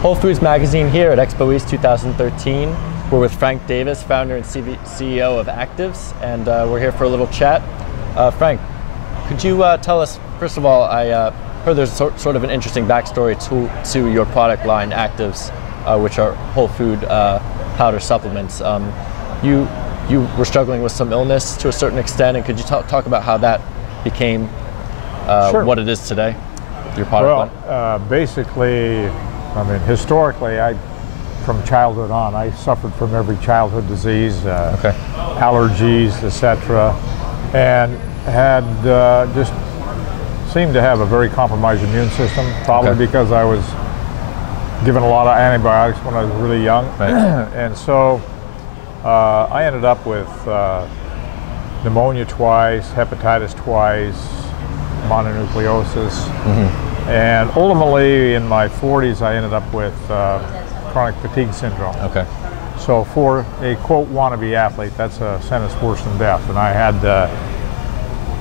Whole Foods Magazine here at Expo East 2013. We're with Frank Davis, founder and CEO of Activz, and we're here for a little chat. Frank, could you tell us, first of all, I heard there's sort of an interesting backstory to your product line, Activz, which are whole food powder supplements. You were struggling with some illness to a certain extent, and could you talk about how that became Sure. what it is today, your product line? Basically, I mean, historically, from childhood on, I suffered from every childhood disease, allergies, etc., and had just seemed to have a very compromised immune system, probably because I was given a lot of antibiotics when I was really young. Right. And so I ended up with pneumonia twice, hepatitis twice, mononucleosis, and ultimately in my 40s I ended up with chronic fatigue syndrome. Okay. So for a quote wannabe athlete, that's a sentence worse than death. And I had,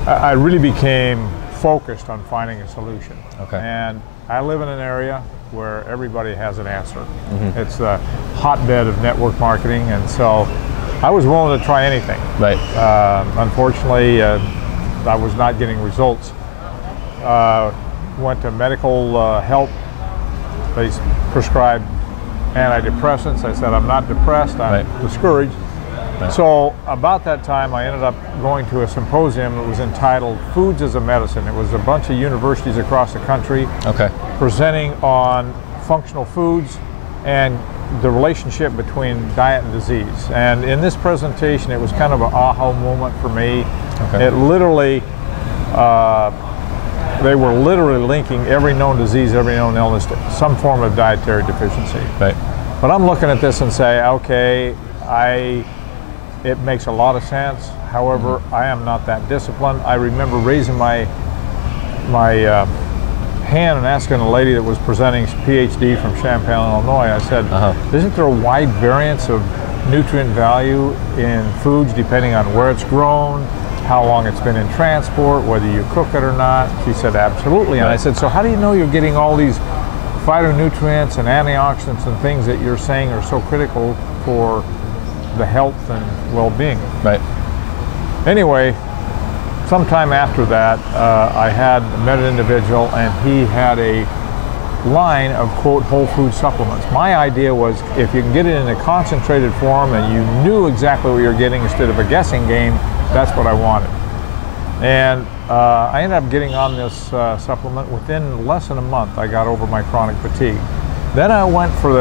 I really became focused on finding a solution. Okay. And I live in an area where everybody has an answer. It's the hotbed of network marketing, and so I was willing to try anything. Right. Unfortunately, I was not getting results. Went to medical help. They prescribed antidepressants. I said, I'm not depressed, I'm discouraged. Right. So about that time, I ended up going to a symposium that was entitled Foods as a Medicine. It was a bunch of universities across the country presenting on functional foods and the relationship between diet and disease. And in this presentation, it was kind of an aha moment for me. It literally, they were literally linking every known disease, every known illness to some form of dietary deficiency. Right. But I'm looking at this and say, okay, it makes a lot of sense. However, I am not that disciplined. I remember raising my hand and asking a lady that was presenting PhD from Champaign, Illinois, I said, isn't there a wide variance of nutrient value in foods depending on where it's grown, how long it's been in transport, whether you cook it or not? She said, absolutely. And I said, so how do you know you're getting all these phytonutrients and antioxidants and things that you're saying are so critical for the health and well-being? Right. Anyway, sometime after that, I had met an individual, and he had a line of, quote, whole food supplements. My idea was, if you can get it in a concentrated form and you knew exactly what you're getting instead of a guessing game, that's what I wanted. And I ended up getting on this supplement. Within less than a month, I got over my chronic fatigue. Then I went for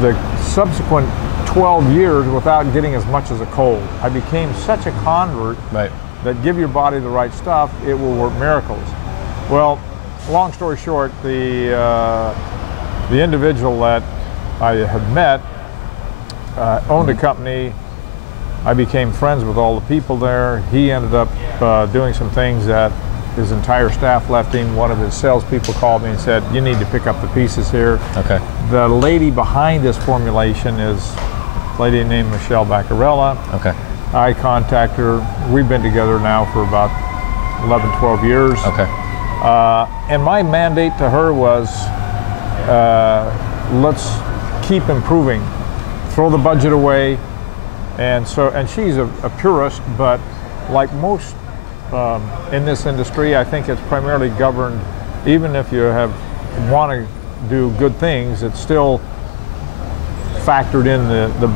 the subsequent 12 years without getting as much as a cold. I became such a convert that give your body the right stuff, it will work miracles. Well, long story short, the individual that I had met owned a company. I became friends with all the people there. He ended up doing some things that his entire staff left him. One of his salespeople called me and said, you need to pick up the pieces here. Okay. The lady behind this formulation is a lady named Michelle Baccarella. Okay. I contact her. We've been together now for about 11, 12 years. Okay. And my mandate to her was, let's keep improving. Throw the budget away. And she's a purist, but like most in this industry, I think it's primarily governed, even if you want to do good things, it's still factored in the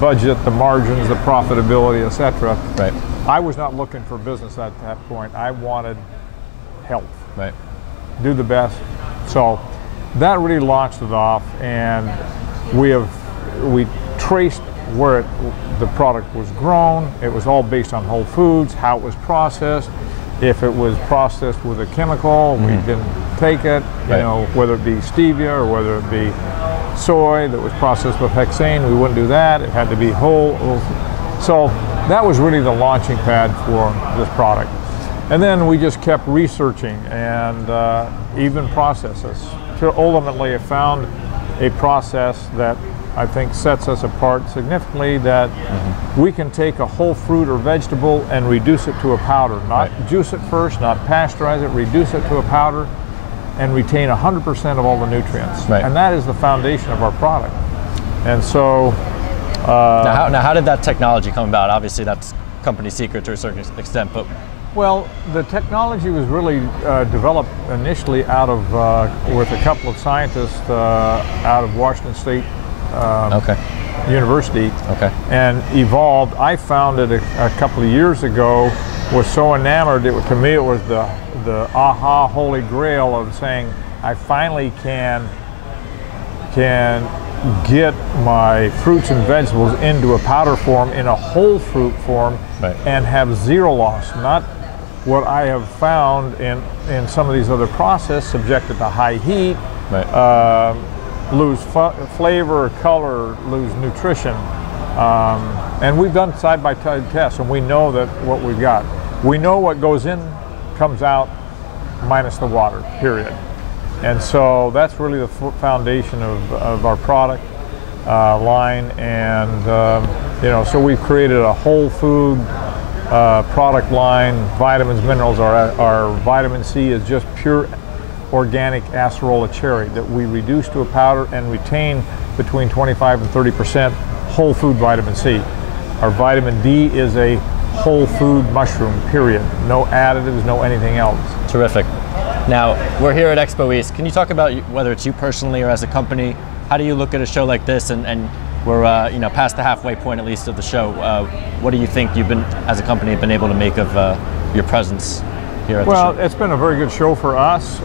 budget, the margins, the profitability, etc. Right. I was not looking for business at that point. I wanted health. Right. Do the best. So that really launched it off, and we traced where the product was grown. It was all based on whole foods, how it was processed. If it was processed with a chemical, we didn't take it, you know, whether it be stevia or whether it be soy that was processed with hexane, we wouldn't do that. It had to be whole. So that was really the launching pad for this product. And then we just kept researching and even processes. So ultimately I found a process that I think sets us apart significantly, that we can take a whole fruit or vegetable and reduce it to a powder. Not juice it first, not pasteurize it, reduce it to a powder. and retain 100% of all the nutrients. Right. And that is the foundation of our product. And so... now, how did that technology come about? Obviously, that's company secret to a certain extent, but... Well, the technology was really developed initially out of, with a couple of scientists out of Washington State University, and evolved. I found it a couple of years ago, was so enamored, to me it was the aha holy grail of saying, I finally can get my fruits and vegetables into a powder form, in a whole fruit form, and have zero loss. Not what I have found in some of these other processes, subjected to high heat, lose flavor, color, lose nutrition. And we've done side-by-side tests, and we know that what we've got. We know what goes in comes out minus the water, period. And so that's really the foundation of our product line. And you know, so we've created a whole food product line. Vitamins, minerals. Our vitamin C is just pure organic acerola cherry that we reduce to a powder and retain between 25 and 30% whole food vitamin C. Our vitamin D is a whole food mushroom, period. No additives, no anything else. Terrific. Now, we're here at Expo East. Can you talk about, whether it's you personally or as a company, how do you look at a show like this, and we're you know, past the halfway point at least of the show. What do you think you've been, as a company, been able to make of your presence here at the show? Well, it's been a very good show for us.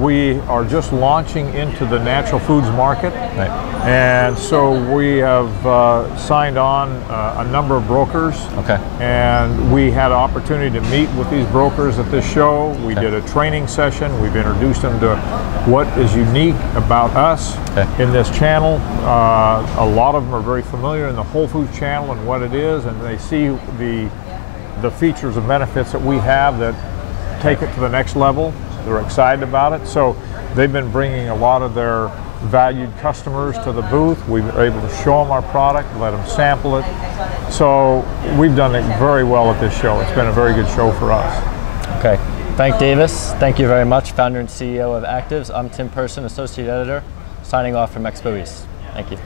We are just launching into the natural foods market, and so we have signed on a number of brokers. And we had an opportunity to meet with these brokers at this show. We did a training session. We've introduced them to what is unique about us in this channel. A lot of them are very familiar in the Whole Foods channel and what it is, and they see the features and benefits that we have that take it to the next level. They're excited about it. So they've been bringing a lot of their valued customers to the booth. We were able to show them our product, let them sample it. So we've done it very well at this show. It's been a very good show for us. Okay. Frank Davis, thank you very much, founder and CEO of Activz. I'm Tim Person, Associate Editor, signing off from Expo East. Thank you.